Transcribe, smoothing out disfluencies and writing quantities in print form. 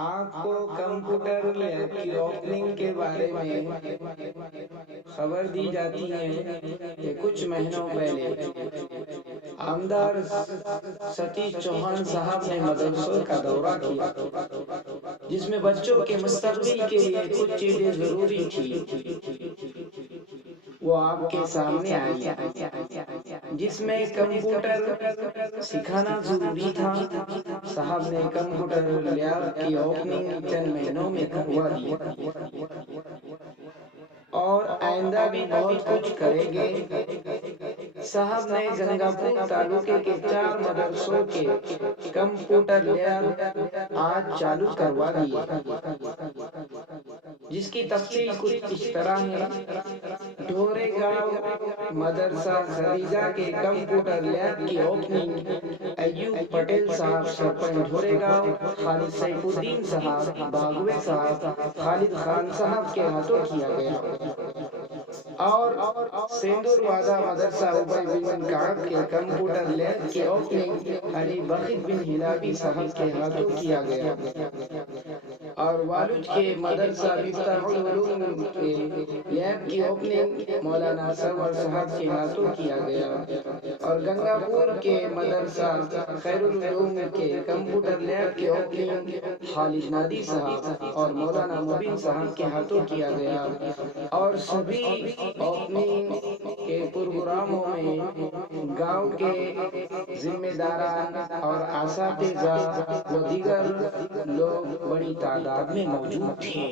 آپ کو computer lab کی اوپننگ کے بارے میں خبر دی جاتی ہے کہ کچھ مہینوں پہلے آمدار ستیش چوہان صاحب نے مدرسوں کا دورہ کیا جس میں بچوں کے مستقبل کے لیے کچھ چیزیں ضروری تھی وہ آپ کے سامنے آئی، جس میں کمپیوٹر سکھانا ضروری تھا۔ صاحب نے کمپیوٹر لیب کی اوپننگ چند مہینوں میں کروا دی اور آئندہ بھی بہت کچھ کریں گے۔ صاحب نے گنگاپور تعلقے کے 4 مدرسوں کے کمپیوٹر لیب آج چالو کروا دیے، جس کی تفصیل کچھ اس طرح ہے۔ ڈھورے گاؤں مدرسہ خدیجہ کے کمپیوٹر لیب کی اوپننگ ایوب پٹیل صاحب سرپنچ ڈھورے گاؤں، خالد سیف الدین صاحب باغوے صاحب، خالد خان صاحب کے ہاتھوں کیا گیا اور سیندور وادہ مدرسہ عبید بن کعب کے کمپیوٹر لیب کی اوپننگ علی بخت بن ہلابی صاحب کے ہاتھوں کیا گیا اور والوج کے مدرسہ مفتاح العلوم کے لیب کی اوپننگ مولانا سرور صاحب کے ہاتھوں کیا گیا اور گنگاپور کے مدرسہ خیر العلوم کے کمپیوٹر لیب کی اوپننگ خالد نادی صاحب اور مولانا مبین صاحب کے ہاتھوں کیا گیا اور سبھی اوپننگ کے پروگراموں میں گاؤں کے ذمہ داران اور اساتذہ و دیگر لوگ بڑی تعداد میں موجود تھے۔